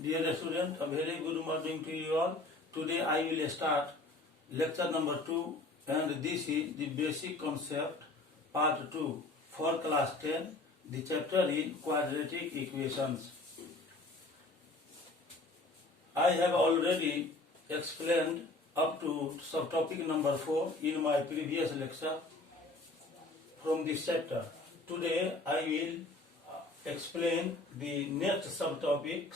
Dear student, a very good morning to you all. Today I will start lecture number 2 and this is the basic concept part 2 for class 10. The chapter is quadratic equations. I have already explained up to subtopic number 4 in my previous lecture from this chapter. Today I will explain the next subtopics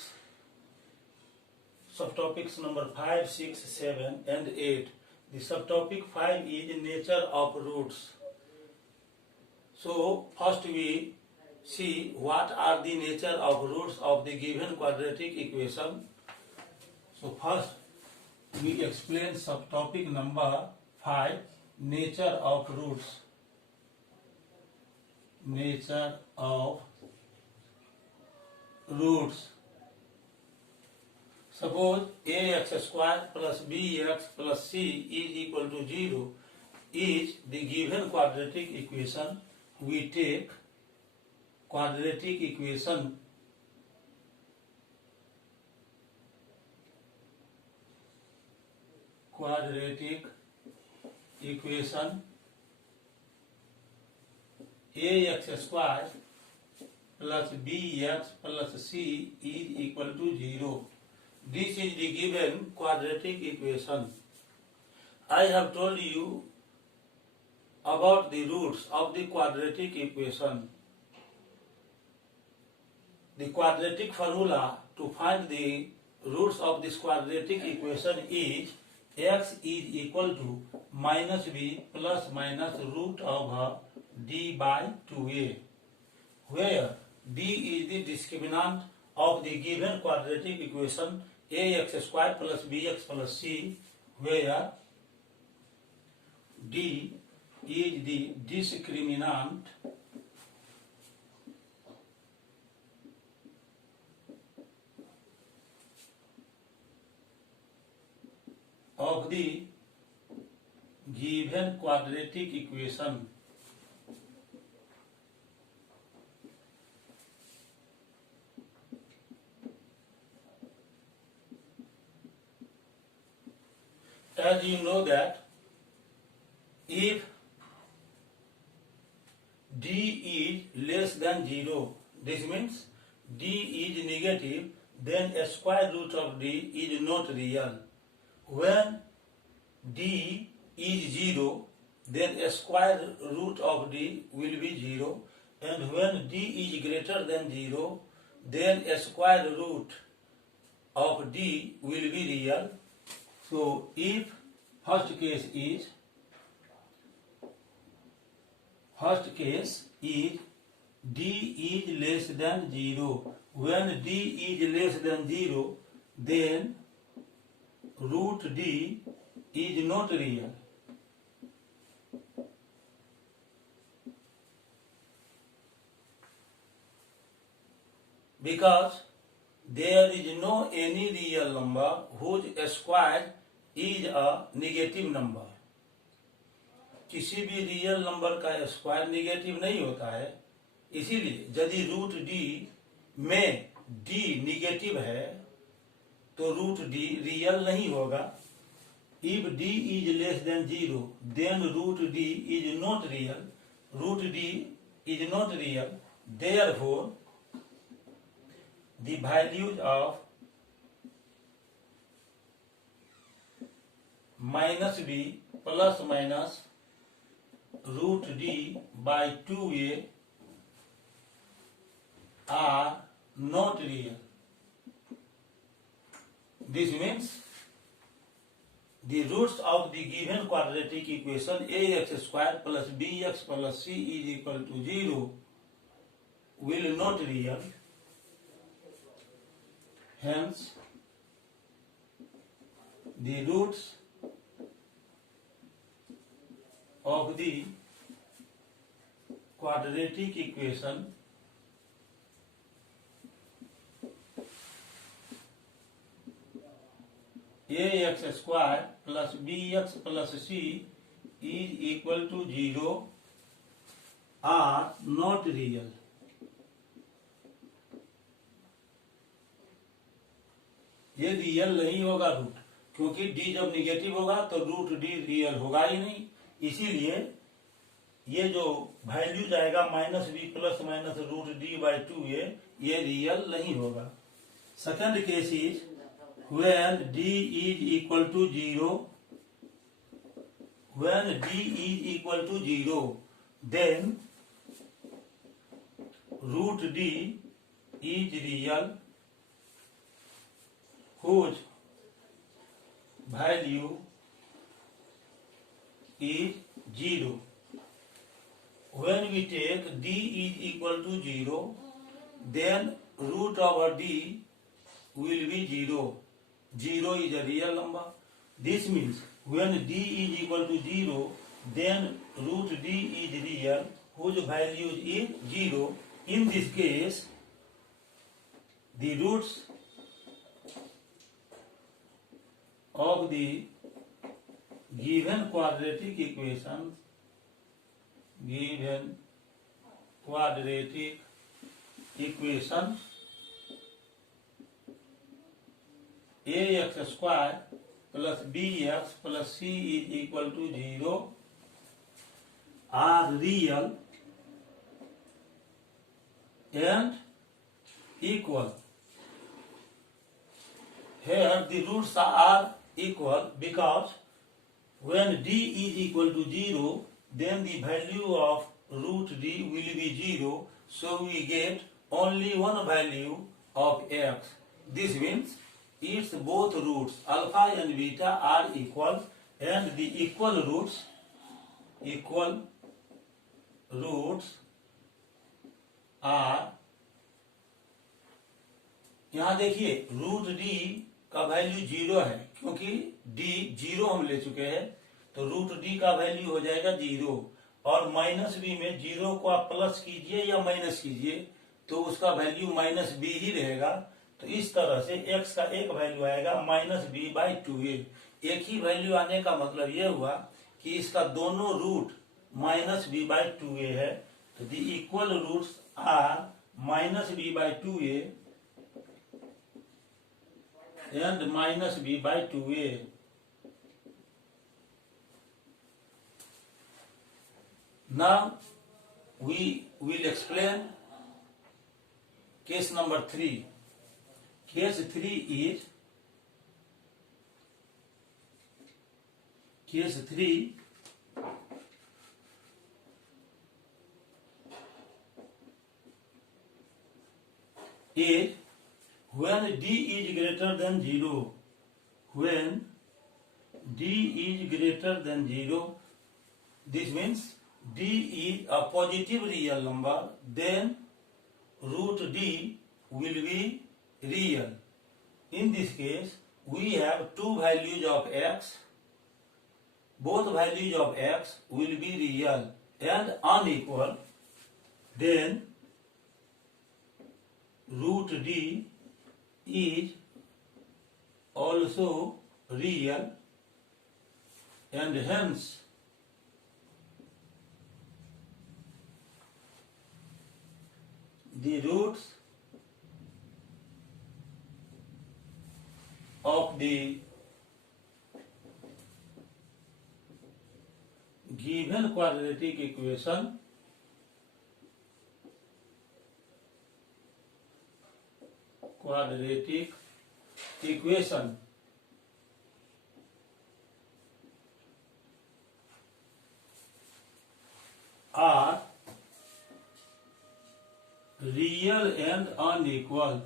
number 5, 6, 7 and 8. The subtopic 5 is nature of roots. So first we see what are the nature of roots of the given quadratic equation. So first we explain subtopic number 5, nature of roots. Nature of roots. Suppose ax square plus bx plus c is equal to 0 is the given quadratic equation. We take quadratic equation ax square plus bx plus c is equal to 0. This is the given quadratic equation. I have told you about the roots of the quadratic equation. The quadratic formula to find the roots of this quadratic equation is x is equal to minus b plus minus root over d by 2a, where d is the discriminant of the given quadratic equation ax square plus bx plus c, where d is the discriminant of the given quadratic equation. As you know that if d is less than 0, this means d is negative, then a square root of d is not real. When d is 0, then a square root of d will be 0, and when d is greater than 0, then a square root of d will be real. So if first case is d is less than 0. When d is less than 0, then root d is not real. Because there is no any real number whose square is a negative number. किसी भी real number का square negative नहीं होता है, इसीलिए यदि root D में D negative है तो रूट डी रियल नहीं होगा. If d is less than 0, then root d is not real. Root d is not real. Therefore, the values of minus b plus minus root d by 2a are not real. This means the roots of the given quadratic equation ax square plus bx plus c is equal to 0 will not real. Hence, the roots of the quadratic equation ax square plus bx plus c is equal to 0 are not real. ये real नहीं होगा root, क्योंकि D जब negative होगा तो root D real होगा ही नहीं। इसीलिए ये जो वैल्यू जाएगा minus B plus minus root D by 2a, ये रियल नहीं होगा। Second case is when d is equal to 0, when d is equal to 0, then root d is real, whose value is 0. When we take d is equal to 0, then root over d will be 0. 0 is a real number. This means when d is equal to 0, then root d is real, whose value is 0. In this case, the roots of the given quadratic equation, ax square plus bx plus c is equal to 0 are real and equal. Here the roots are equal because when d is equal to 0, then the value of root d will be 0, so we get only one value of x. This means its both roots alpha and beta are equal, and the equal roots are, यहाँ देखिए root D का value 0 है, क्योंकि D 0 हम ले चुके हैं, तो रूट डी का वैल्यू हो जाएगा 0। और माइनस बी में 0 को आप प्लस कीजिए या माइनस कीजिए तो उसका वैल्यू माइनस बी ही रहेगा। तो इस तरह से x का एक वैल्यू आएगा माइनस बी बाई 2a। एक ही वैल्यू आने का मतलब यह हुआ कि इसका दोनों root minus B by 2a है। तो the equal roots are minus B by 2a and minus B by 2a। Now we will explain case number 3. Case 3 is when d is greater than 0. When d is greater than 0, this means d is a positive real number, then root d will be real. In this case, we have two values of x. Both values of x will be real and unequal. Then root d is also real, and hence the roots of the given quadratic equation are real and unequal.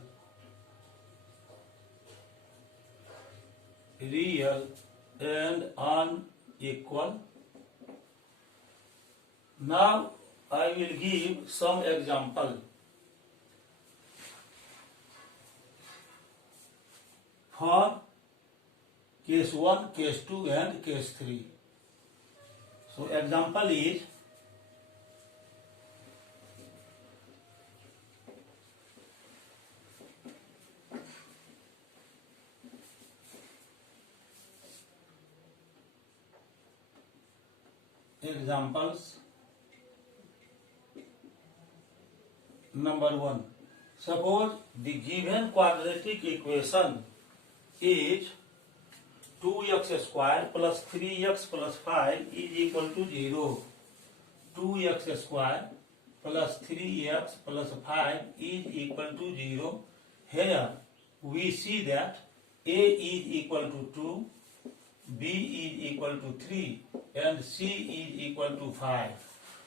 Now I will give some example. For case 1, case 2 and case 3. So example is examples number 1. Suppose the given quadratic equation is 2x square plus 3x plus 5 is equal to 0. 2x square plus 3x plus 5 is equal to 0. Here we see that a is equal to 2, b is equal to 3 and c is equal to 5.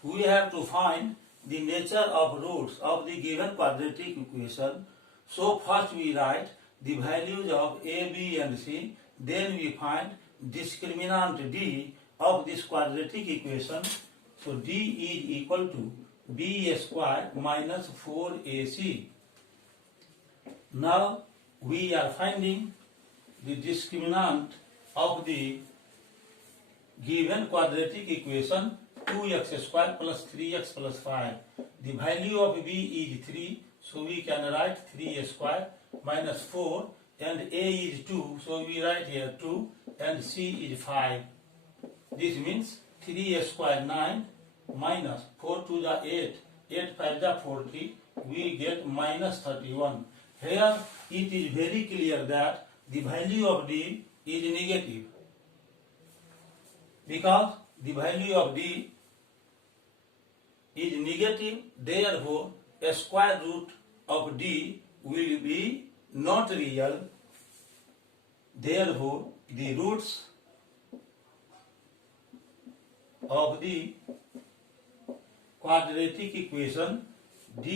We have to find the nature of roots of the given quadratic equation. So first we write the values of a, b and c, then we find discriminant d of this quadratic equation. So d is equal to b square minus 4ac. Now we are finding the discriminant of the given quadratic equation 2x square plus 3x plus 5. The value of b is 3, so we can write 3 square minus 4, and a is 2, so we write here 2, and c is 5. This means 3 square 9 minus 4 to the 8, 8 5 the 40, we get minus 31. Here it is very clear that the value of d is negative, because the value of d is negative, therefore a square root of d will be not real. Therefore the roots of the quadratic equation d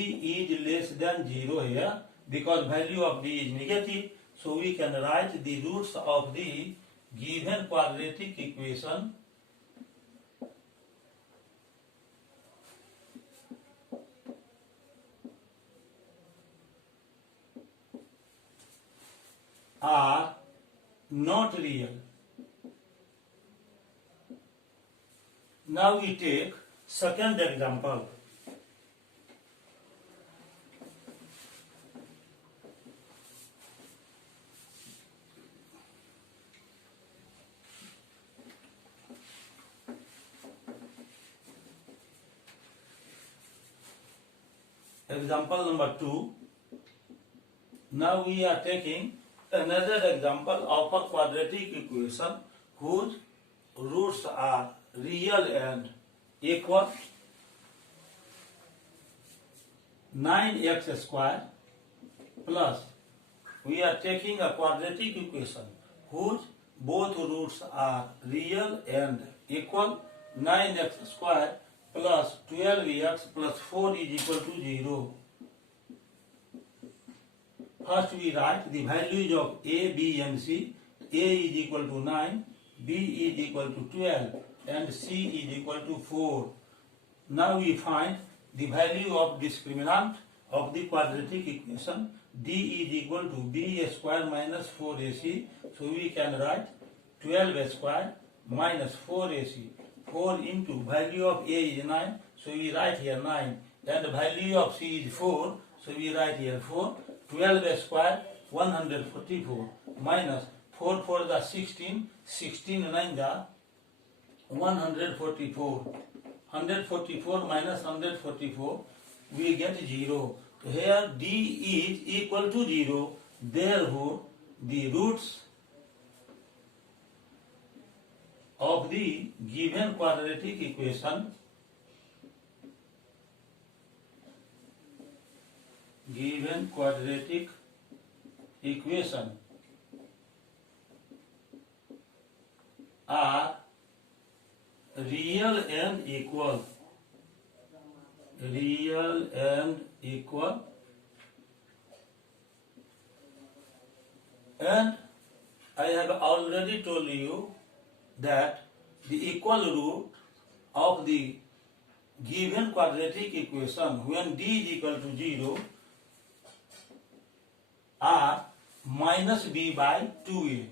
is less than 0 here, because value of d is negative, so we can write the roots of the given quadratic equation are not real. Now we take second example. Example number 2. Now we are taking another example of a quadratic equation whose roots are real and equal. 9x square plus, we are taking a quadratic equation whose both roots are real and equal. 9x square plus 12x plus 4 is equal to 0. First we write the values of a, b and c. A is equal to 9, b is equal to 12 and c is equal to 4. Now we find the value of discriminant of the quadratic equation. D is equal to b square minus 4ac. So we can write 12 square minus 4ac. 4 into value of a is 9, so we write here 9, and the value of c is 4, so we write here 4. 12 square 144 minus 4 for the 16, 16 9 the 144. 144 minus 144, we get 0. So here d is equal to 0, therefore the roots of the given quadratic equation are real and equal. And I have already told you that the equal root of the given quadratic equation when d is equal to 0 are minus b by 2a.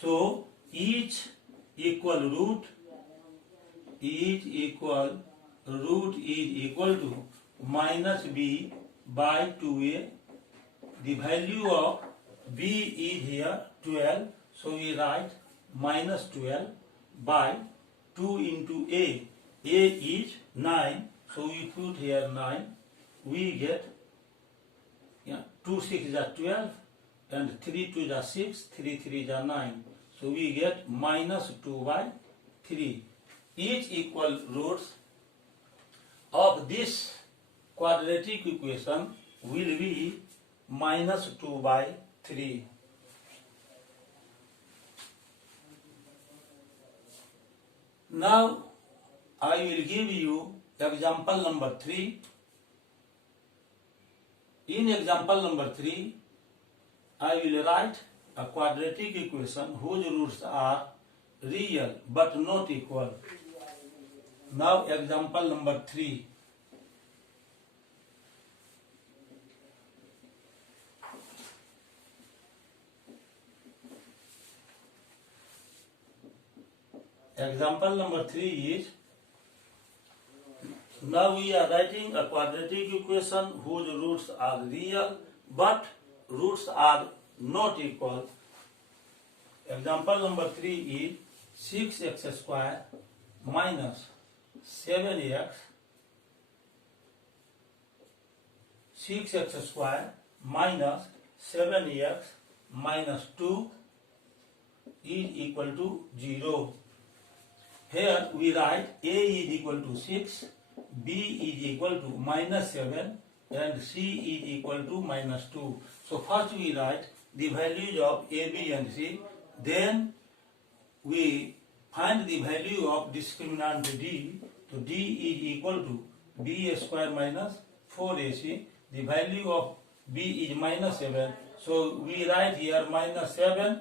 So each equal root is equal to minus b by 2a. The value of b is here 12, so we write minus 12 by 2 into a. A is 9, so we put here 9. We get 2 6 is 12, and 3 2 is 6, 3 3 is 9. So we get minus 2 by 3. Each equal roots of this quadratic equation will be minus 2 by 3. Now I will give you example number 3. In example number 3, I will write a quadratic equation whose roots are real but not equal. Now example number 3. Example number 3 is, now we are writing a quadratic equation whose roots are real but roots are not equal. Example number 3 is 6x square minus 7x, 6x square minus 7x minus 2 is equal to 0. Here we write a is equal to 6, b is equal to minus 7 and c is equal to minus 2. So first we write the values of a, b and c, then we find the value of discriminant d. So d is equal to b square minus 4ac. The value of b is minus 7. So we write here minus 7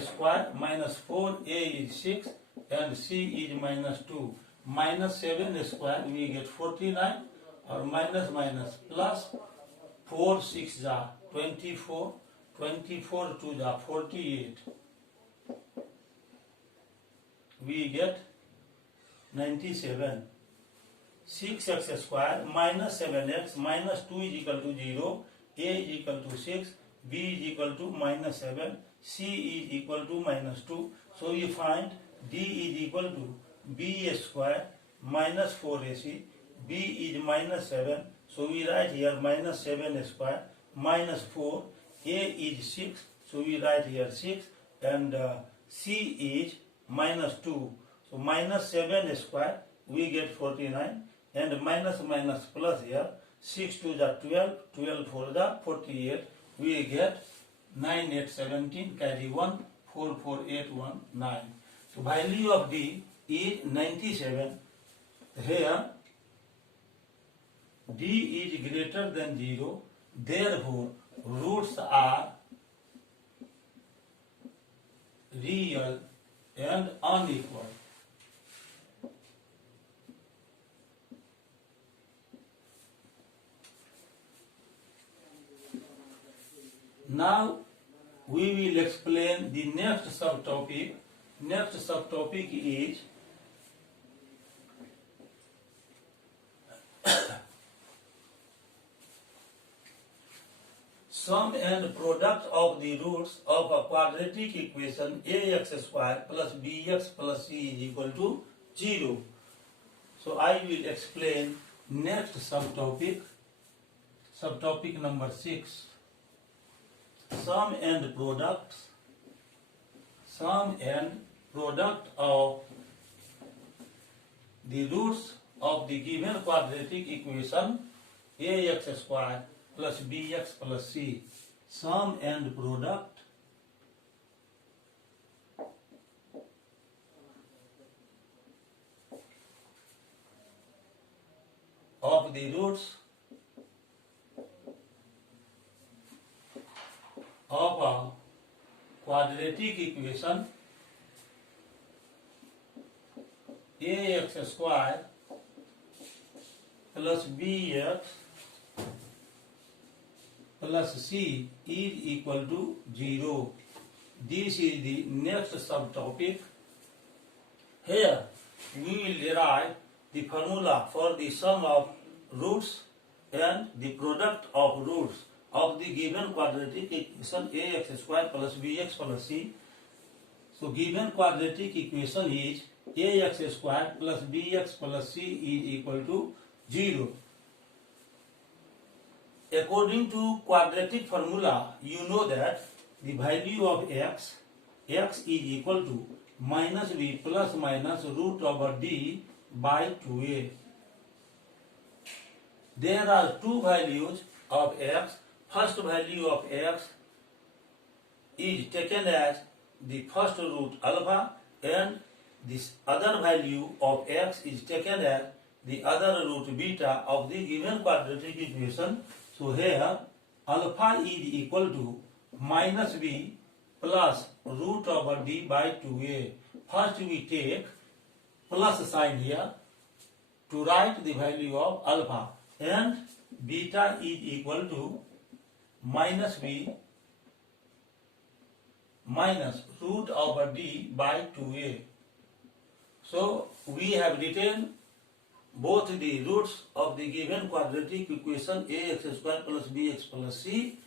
square minus 4a is 6 and c is minus 2. Minus 7 square we get 49, or minus minus plus 4 6 are 24, 24 2 are 48. We get 97. 6x square minus 7x minus 2 is equal to 0, a is equal to 6, b is equal to minus 7, c is equal to minus 2. So we find d is equal to b square minus 4ac, b is minus 7, so we write here minus 7 square minus 4, a is 6, so we write here 6, and c is minus 2, so minus 7 square we get 49, and minus minus plus here 6 2 is 12, 12 4 is 48, we get 9 8 17, carry 1, 4 4 8 1 9. So value of d is 97. Here d is greater than 0, therefore roots are real and unequal. Now we will explain the next subtopic. Next subtopic is sum and product of the roots of a quadratic equation ax square plus bx plus c is equal to 0. So I will explain next subtopic, subtopic number 6. Sum and product of the roots of the given quadratic equation ax square plus bx plus c. Sum and product of the roots of a quadratic equation ax square plus bx plus c is equal to 0. This is the next subtopic. Here we will derive the formula for the sum of roots and the product of roots of the given quadratic equation ax square plus bx plus c. So given quadratic equation is ax square plus bx plus c is equal to 0. according to quadratic formula, you know that the value of x is equal to minus b plus minus root over d by 2a. There are two values of x. First value of x is taken as the first root alpha, and this other value of x is taken as the other root beta of the given quadratic equation. So here alpha is equal to minus b plus root over d by 2a. First we take plus sign here to write the value of alpha, and beta is equal to minus b minus root over d by 2a. So we have written both the roots of the given quadratic equation ax square plus bx plus c.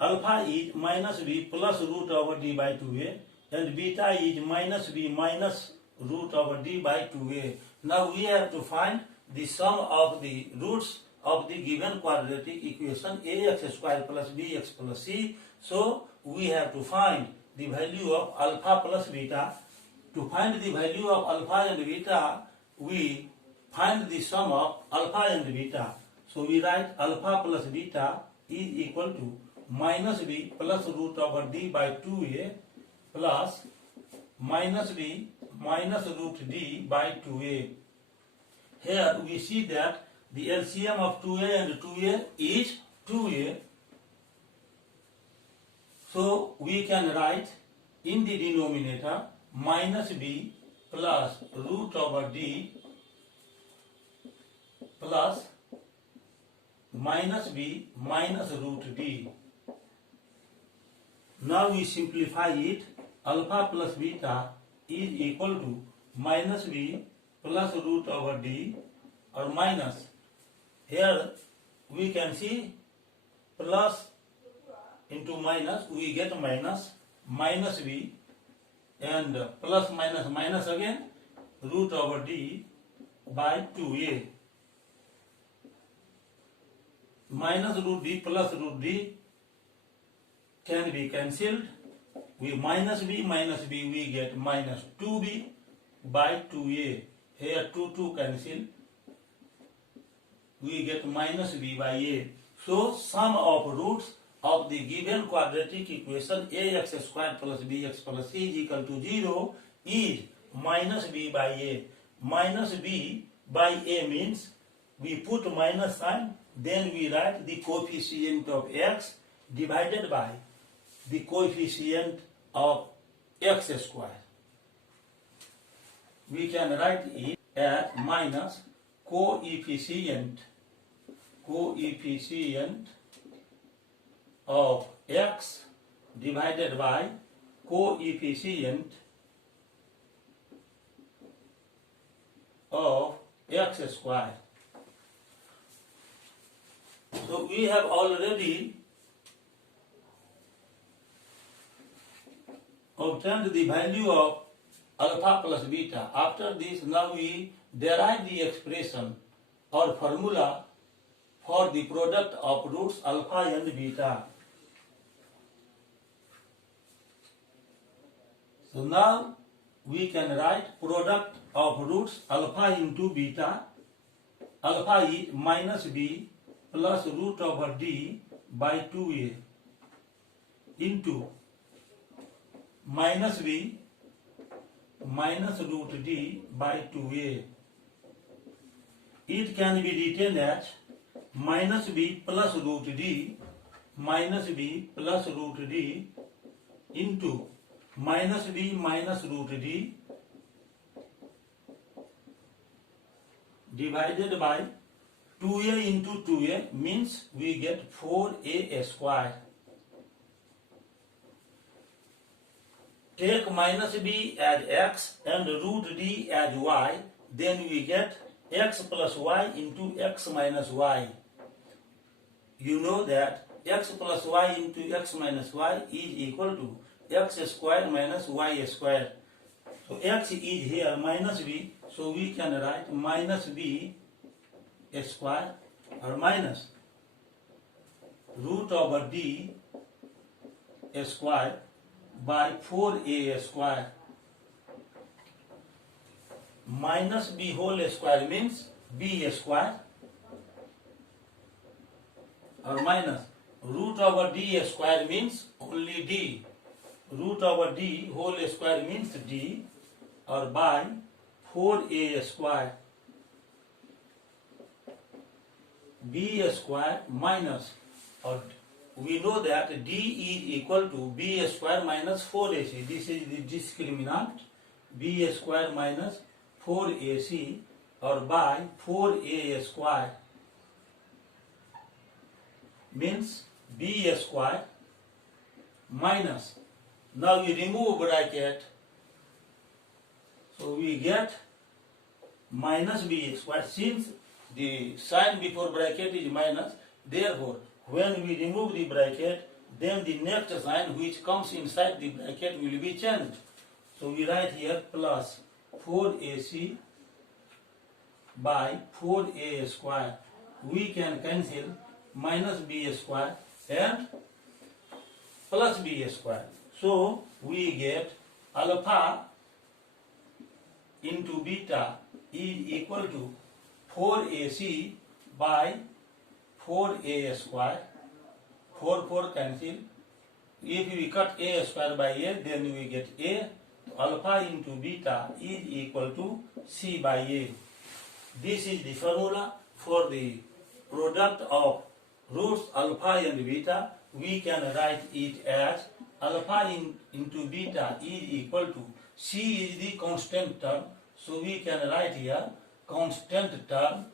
Alpha is minus b plus root over d by 2a, and beta is minus b minus root over d by 2a. Now we have to find the sum of the roots of the given quadratic equation ax square plus bx plus c. So we have to find the value of alpha plus beta. To find the value of alpha and beta, we find the sum of alpha and beta. So we write alpha plus beta is equal to minus b plus root over d by 2a plus minus b minus root d by 2a. Here we see that the LCM of 2a and 2a is 2a. So we can write in the denominator minus b plus root over d plus minus b minus root d. Now we simplify it. Alpha plus beta is equal to minus b plus root over d, or minus. Here we can see plus into minus, we get minus b, and plus minus minus again, root over d by 2a. Minus root d plus root d can be cancelled. We minus b, we get minus 2b by 2a. Here 2 cancel. We get minus b by a. So sum of roots of the given quadratic equation ax square plus bx plus c is equal to 0 is minus b by a. Minus b by a means we put minus sign, then we write the coefficient of x divided by the coefficient of x square. We can write it as minus coefficient of x divided by coefficient of x square. So we have already obtained the value of alpha plus beta. After this, now we derive the expression or formula for the product of roots alpha and beta. So now we can write product of roots alpha into beta. Alpha is minus b plus root over d by 2a into minus b minus root d by 2a. It can be written as minus b plus root d minus b plus root d into minus b minus root d divided by 2a into 2a, means we get 4a square. Take minus b as x and root d as y, then we get x plus y into x minus y. You know that x plus y into x minus y is equal to x square minus y square. So x is here minus b, so we can write minus b square or minus root over d square by 4a square minus b whole square means b square, or minus root over d square means only d, root over d whole square means d, or by 4a square b square minus, or we know that d is equal to b square minus 4ac. This is the discriminant, b square minus 4ac, or by 4a square means b square minus, now we remove bracket, so we get minus b square. Since the sign before bracket is minus, therefore when we remove the bracket, then the next sign which comes inside the bracket will be changed. So we write here plus 4ac by 4a square. We can cancel minus b square and plus b square. So we get alpha into beta is equal to 4ac by 4a square. 4 cancel. If we cut a square by a, then we get a. Alpha into beta is equal to c by a. This is the formula for the product of roots alpha and beta. We can write it as alpha into beta is equal to, c is the constant term, so we can write here constant term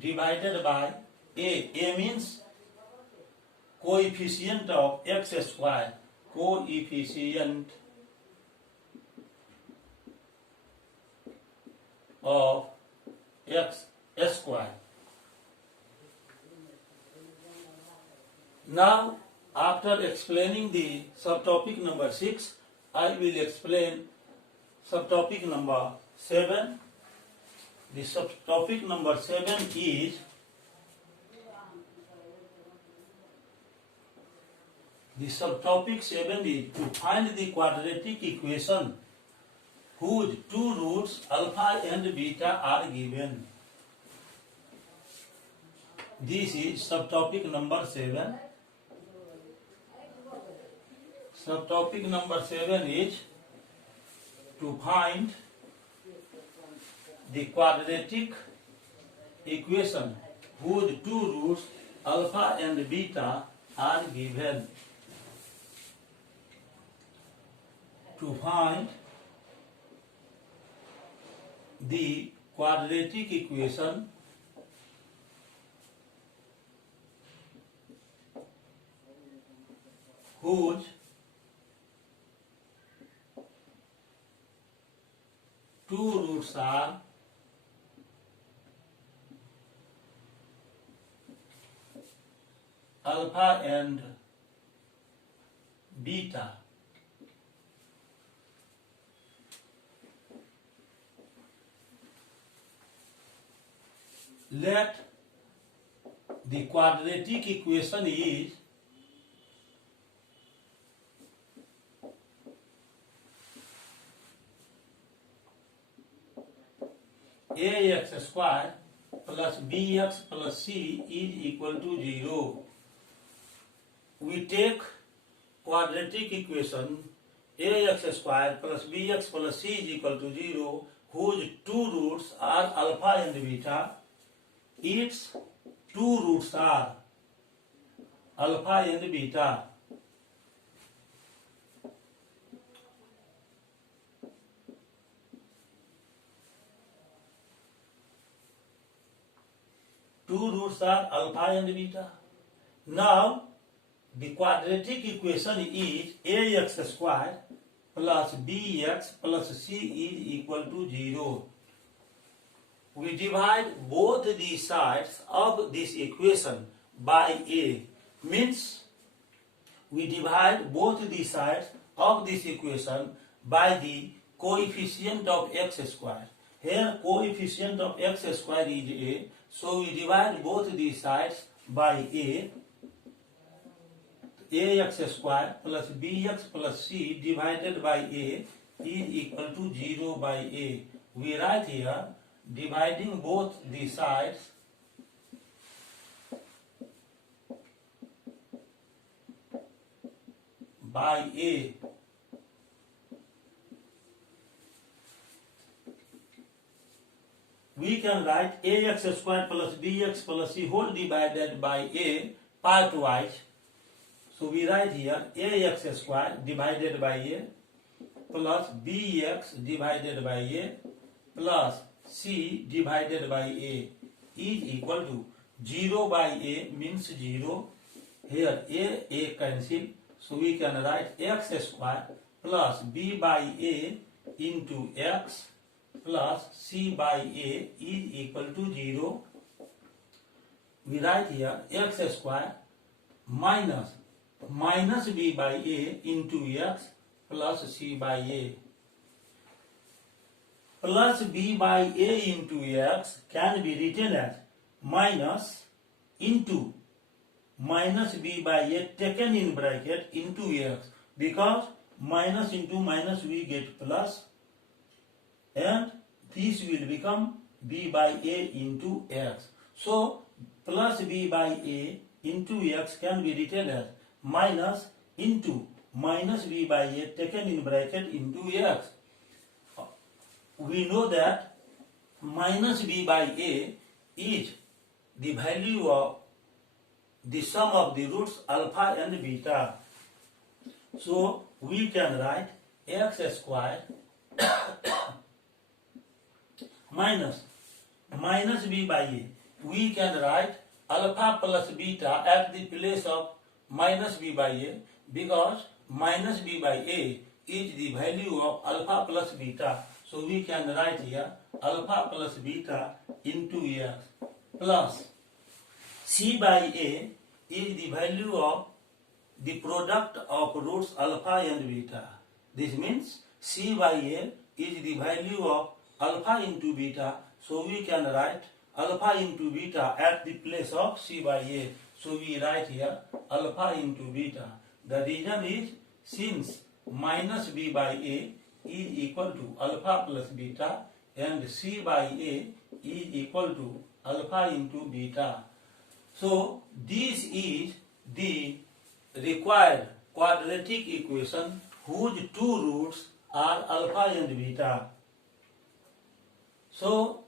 divided by a. A means coefficient of x square, coefficient of x square. Now, after explaining the subtopic number 6, I will explain subtopic number 7. The subtopic number 7 is to find the quadratic equation whose two roots alpha and beta are given. This is subtopic number 7. Subtopic number 7 is to find the quadratic equation whose two roots alpha and beta are given. To find the quadratic equation whose two roots are alpha and beta. Let the quadratic equation is ax square plus bx plus c is equal to 0. We take quadratic equation ax square plus bx plus c is equal to 0, whose two roots are alpha and beta. Its two roots are alpha and beta. Two roots are alpha and beta. Now, the quadratic equation is ax square plus bx plus c is equal to 0. We divide both the sides of this equation by a. Means, we divide both the sides of this equation by the coefficient of x square. Here, coefficient of x square is a, so we divide both the sides by a, ax square plus bx plus c divided by a is equal to 0 by a. We write here, dividing both the sides by a, we can write ax square plus bx plus c whole divided by a partwise. So we write here ax square divided by a plus bx divided by a plus c divided by a is equal to 0 by a means 0. Here a cancel. So we can write x square plus b by a into x plus c by a is equal to 0. We write here x square minus b by a into x plus c by a. Plus b by a into x can be written as minus into minus b by a taken in bracket into x, because minus into minus we get plus, and this will become b by a into x. So plus b by a into x can be written as minus into minus b by a taken in bracket into x. We know that minus b by a is the value of the sum of the roots alpha and beta. So we can write x square minus b by a. We can write alpha plus beta at the place of minus b by a, because minus b by a is the value of alpha plus beta. So we can write here alpha plus beta into x plus c by a is the value of the product of roots alpha and beta. This means c by a is the value of alpha into beta. So we can write alpha into beta at the place of c by a. So we write here alpha into beta. The reason is, since minus b by a is equal to alpha plus beta and c by a is equal to alpha into beta. So this is the required quadratic equation whose two roots are alpha and beta. So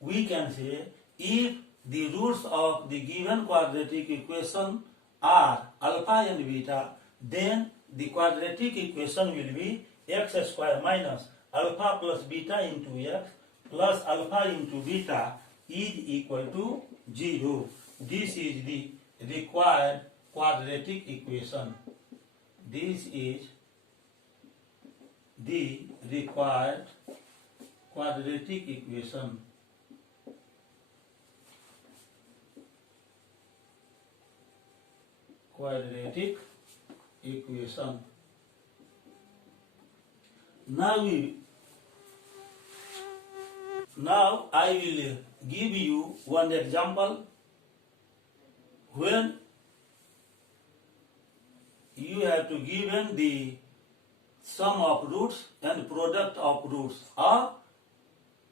we can say, if the roots of the given quadratic equation are alpha and beta, then the quadratic equation will be x square minus alpha plus beta into x plus alpha into beta is equal to 0. This is the required quadratic equation. This is the required quadratic equation. Quadratic equation. Now I will give you one example when you have to given the sum of roots and product of roots, or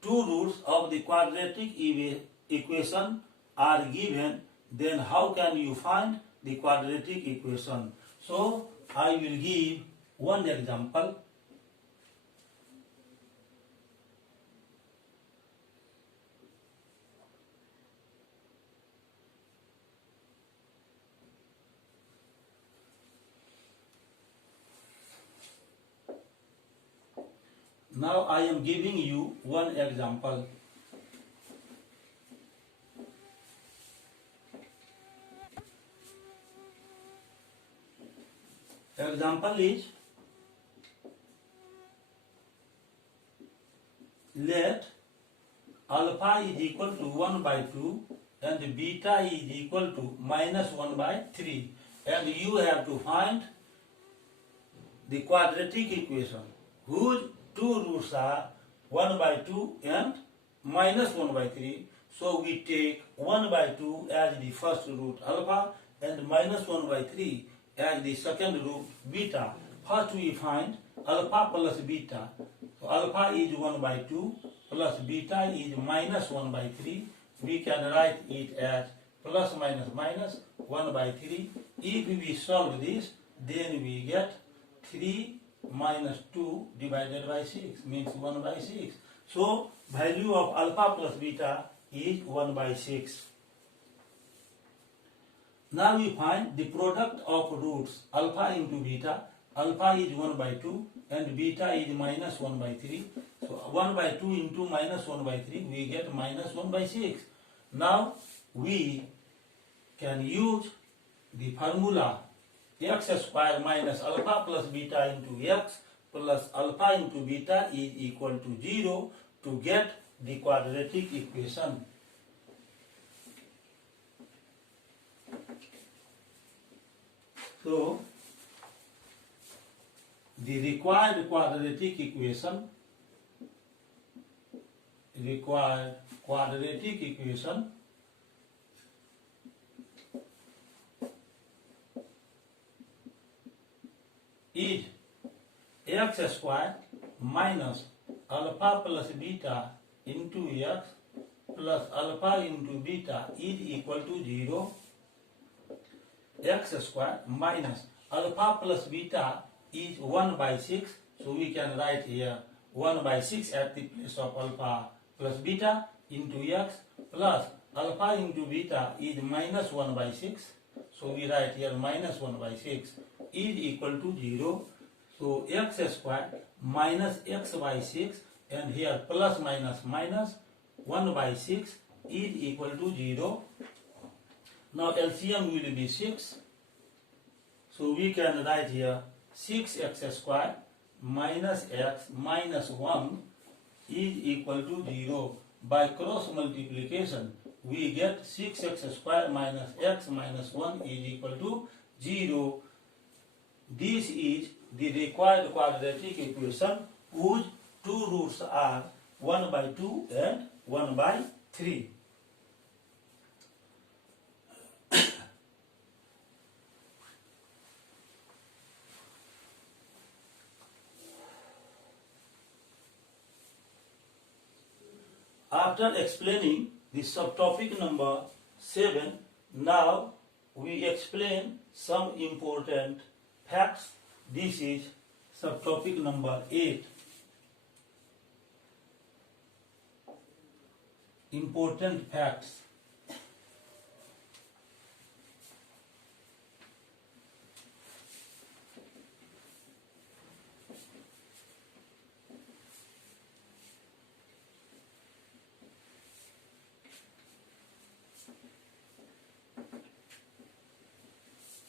two roots of the quadratic equation are given, then how can you find the quadratic equation? So I will give one example. Now I am giving you one example. Example is, let alpha is equal to 1 by 2 and beta is equal to minus 1 by 3, and you have to find the quadratic equation whose two roots are 1 by 2 and minus 1 by 3. So we take 1 by 2 as the first root alpha and minus 1 by 3 as the second root beta. First we find alpha plus beta. So alpha is 1 by 2 plus beta is minus 1 by 3. We can write it as plus minus minus 1 by 3. If we solve this, then we get 3 minus 2 divided by 6 means 1 by 6. So value of alpha plus beta is 1 by 6. Now we find the product of roots alpha into beta. Alpha is 1 by 2 and beta is minus 1 by 3. So 1 by 2 into minus 1 by 3, we get minus 1 by 6. Now we can use the formula x square minus alpha plus beta into x plus alpha into beta is equal to 0 to get the quadratic equation. So the required quadratic equation is x square minus alpha plus beta into x plus alpha into beta is equal to 0. X square minus alpha plus beta is 1 by 6. So we can write here 1 by 6 at the place of alpha plus beta into x plus alpha into beta is minus 1 by 6. So we write here minus 1 by 6 is equal to 0. So x square minus x by 6 and here plus minus minus 1 by 6 is equal to 0. Now LCM will be 6. So we can write here 6x square minus x minus 1 is equal to 0. By cross multiplication, we get 6x square minus x minus 1 is equal to 0. This is the required quadratic equation whose two roots are 1 by 2 and 1 by 3. After explaining the subtopic number 7, now we explain some important facts. This is subtopic number 8. Important facts.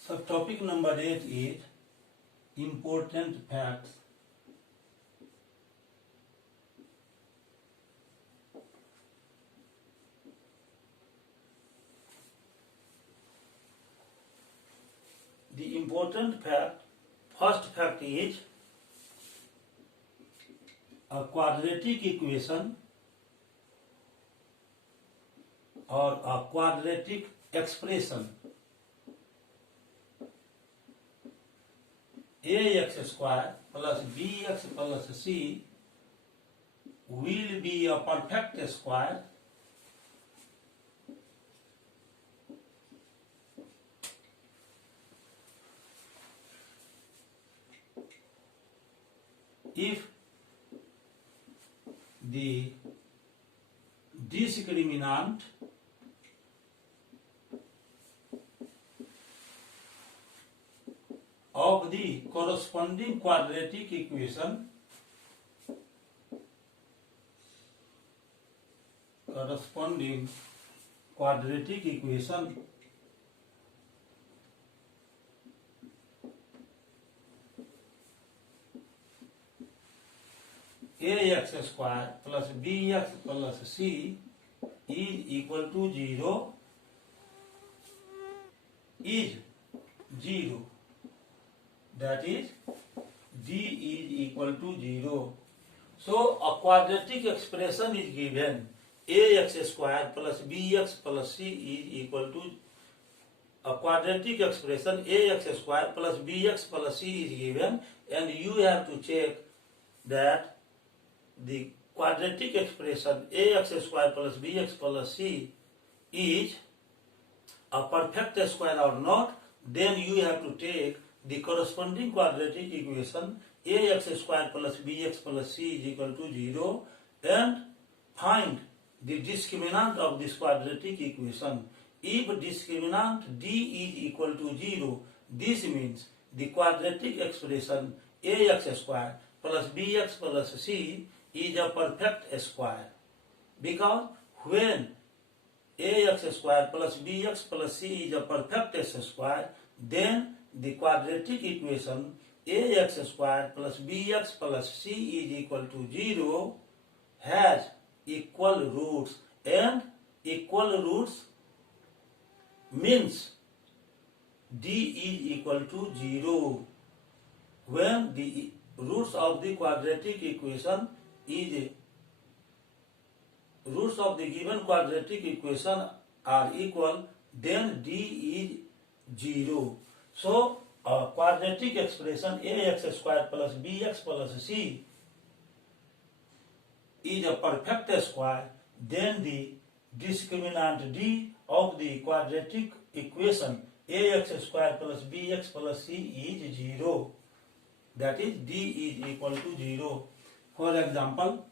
Subtopic number 8 is important facts. The important fact, first fact is a quadratic equation or a quadratic expression ax square plus bx plus c will be a perfect square if the discriminant of the corresponding quadratic equation ax square plus bx plus c is equal to 0 is 0. That is d is equal to 0. So a quadratic expression is given ax square plus bx plus c is equal to a quadratic expression ax square plus bx plus c is given, and you have to check that the quadratic expression ax square plus bx plus c is a perfect square or not. Then you have to take the corresponding quadratic equation ax square plus bx plus c is equal to 0 and find the discriminant of this quadratic equation. If discriminant d is equal to 0, this means the quadratic expression ax square plus bx plus c is a perfect square, because when ax square plus bx plus c is a perfect square, then the quadratic equation ax square plus bx plus c is equal to 0 has equal roots, and equal roots means d is equal to 0 when the roots of the quadratic equation is roots of the given quadratic equation are equal, then d is 0. So a quadratic expression ax square plus bx plus c is a perfect square, then the discriminant d of the quadratic equation ax square plus bx plus c is 0. That is, d is equal to 0. For example,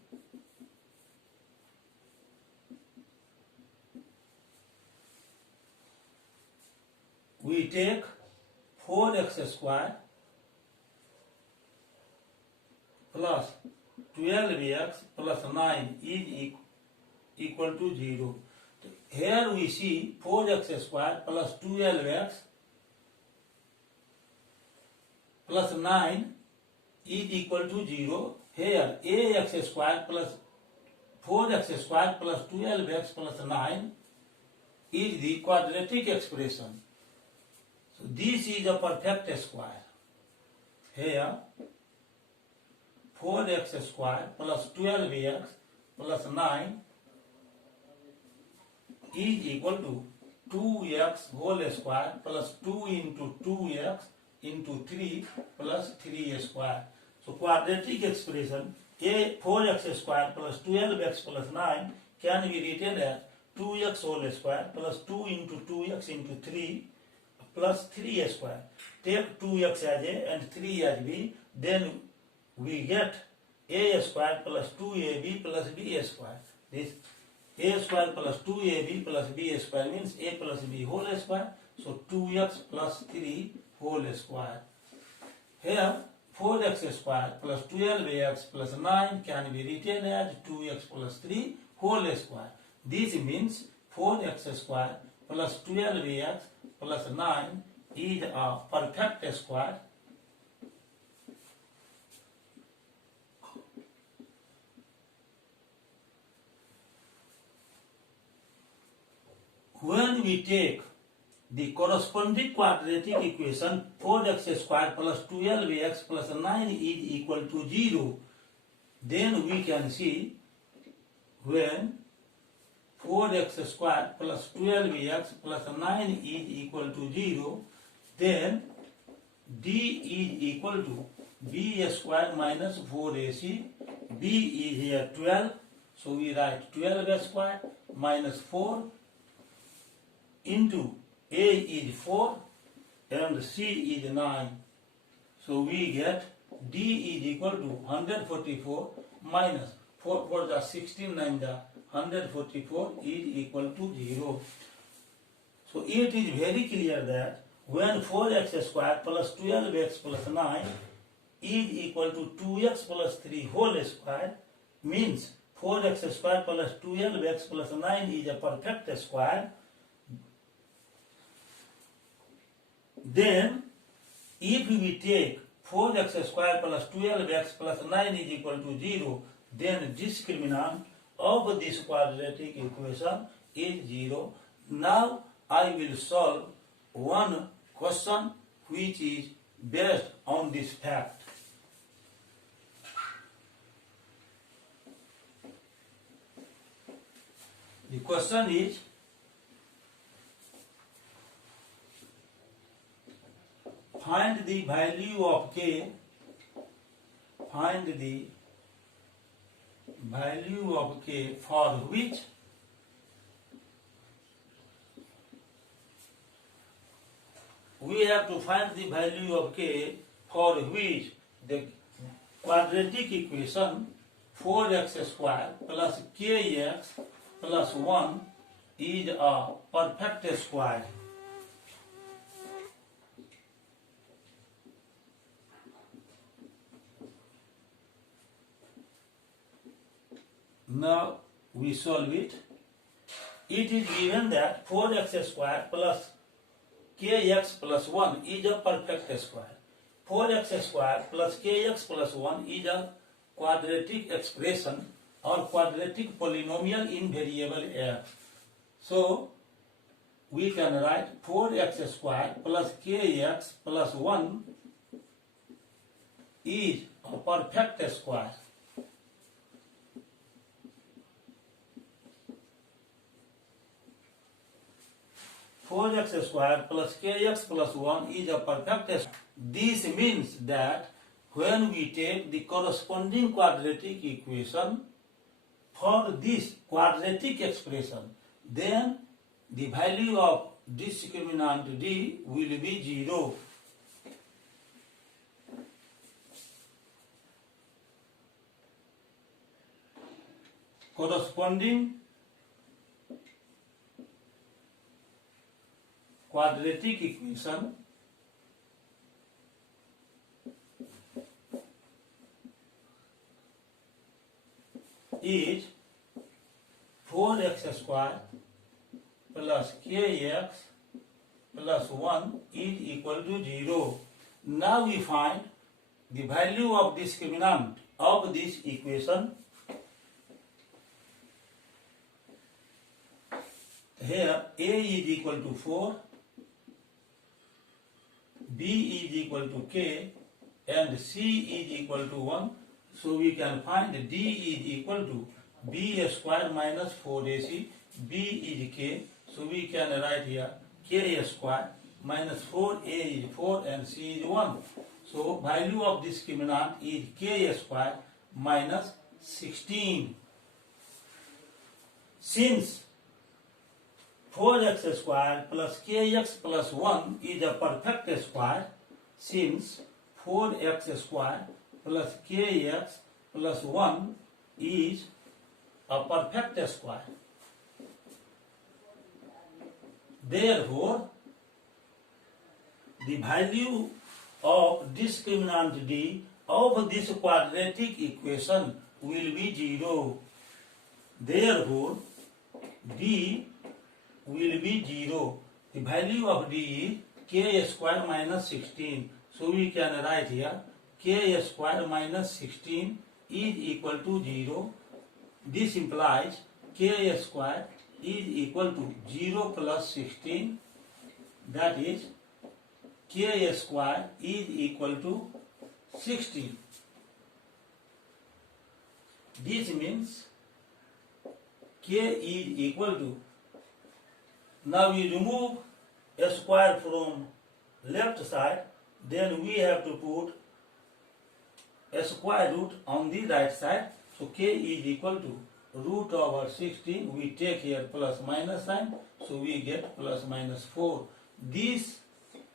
we take 4x square plus 12x plus 9 is equal to 0. Here we see 4x square plus 12x plus 9 is equal to 0. Here ax square plus 4x square plus 12x plus 9 is the quadratic expression. So this is a perfect square. Here 4x square plus 12x plus 9 is equal to 2x whole square plus 2 into 2x into 3 plus 3 square. So quadratic expression 4x square plus 12x plus 9 can be written as 2x whole square plus 2 into 2x into 3 plus 3 square. Take 2x as a and 3 as b, then we get a square plus 2ab plus b square. This a square plus 2ab plus b square means a plus b whole square. So 2x plus 3 whole square. Here 4x square plus 12x plus 9 can be written as 2x plus 3 whole square. This means 4x square plus 12x plus 9 is a perfect square. When we take the corresponding quadratic equation 4x square plus 12x plus 9 is equal to 0, then we can see when 4x square plus 12x plus 9 is equal to 0, then d is equal to b square minus 4ac. b is here 12, so we write 12 square minus 4 into a is 4 and c is 9. So we get d is equal to 144 minus 4 for the 16 9 the 144 is equal to 0. So it is very clear that when 4x square plus 12x plus 9 is equal to 2x plus 3 whole square, means 4x square plus 12x plus 9 is a perfect square, then if we take 4x square plus 12x plus 9 is equal to 0, then discriminant of this quadratic equation is 0. Now I will solve one question which is based on this fact. The question is, find the value of k. Find the value of k for which we have to find the value of k for which the quadratic equation 4x square plus kx plus 1 is a perfect square. Now we solve it. It is given that 4x square plus kx plus 1 is a perfect square. 4x square plus kx plus 1 is a quadratic expression or quadratic polynomial in variable x. So we can write 4x square plus kx plus 1 is a perfect square. Four x square plus kx plus 1 is a perfect square. This means that when we take the corresponding quadratic equation for this quadratic expression, then the value of discriminant d will be 0. Corresponding quadratic equation is 4x square plus kx plus 1 is equal to 0. Now we find the value of discriminant of this equation. Here a is equal to 4, b is equal to k, and c is equal to 1. So we can find d is equal to b square minus 4ac. b is k, so we can write here k square minus 4a is 4 and c is 1. So value of discriminant is k square minus 16. Since 4x square plus kx plus 1 is a perfect square, since 4x square plus kx plus 1 is a perfect square, therefore the value of discriminant d of this quadratic equation will be 0. Therefore d will be 0. The value of d is k square minus 16. So we can write here k square minus 16 is equal to 0. This implies k square is equal to 0 plus 16. That is k square is equal to 16. This means k is equal to, now we remove a square from left side, then we have to put a square root on the right side. So k is equal to root over 16. We take here plus minus sign, so we get plus minus 4. This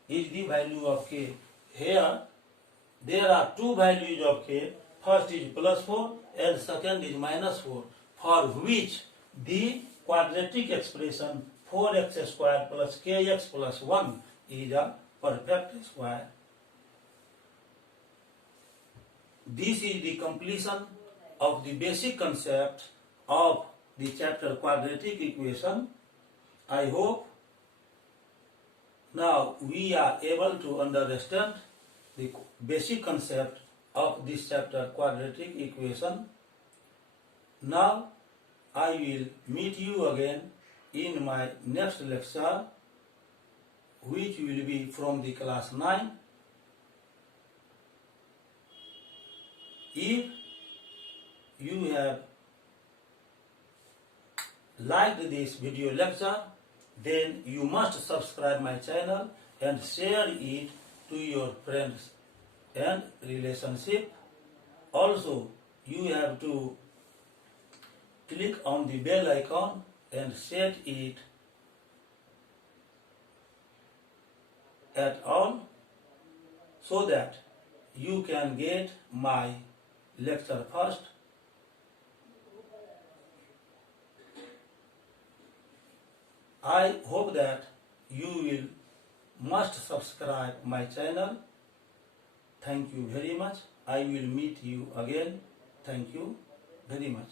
is the value of k. Here there are two values of k. First is plus 4 and second is minus 4, for which the quadratic expression 4x square plus kx plus 1 is a perfect square. This is the completion of the basic concept of the chapter quadratic equation. I hope now we are able to understand the basic concept of this chapter quadratic equation. Now I will meet you again in my next lecture, which will be from the class 9. If you have liked this video lecture, then you must subscribe my channel and share it to your friends and relationship. Also, you have to click on the bell icon and set it at all so that you can get my lecture first. I hope that you will must subscribe my channel. Thank you very much. I will meet you again. Thank you very much.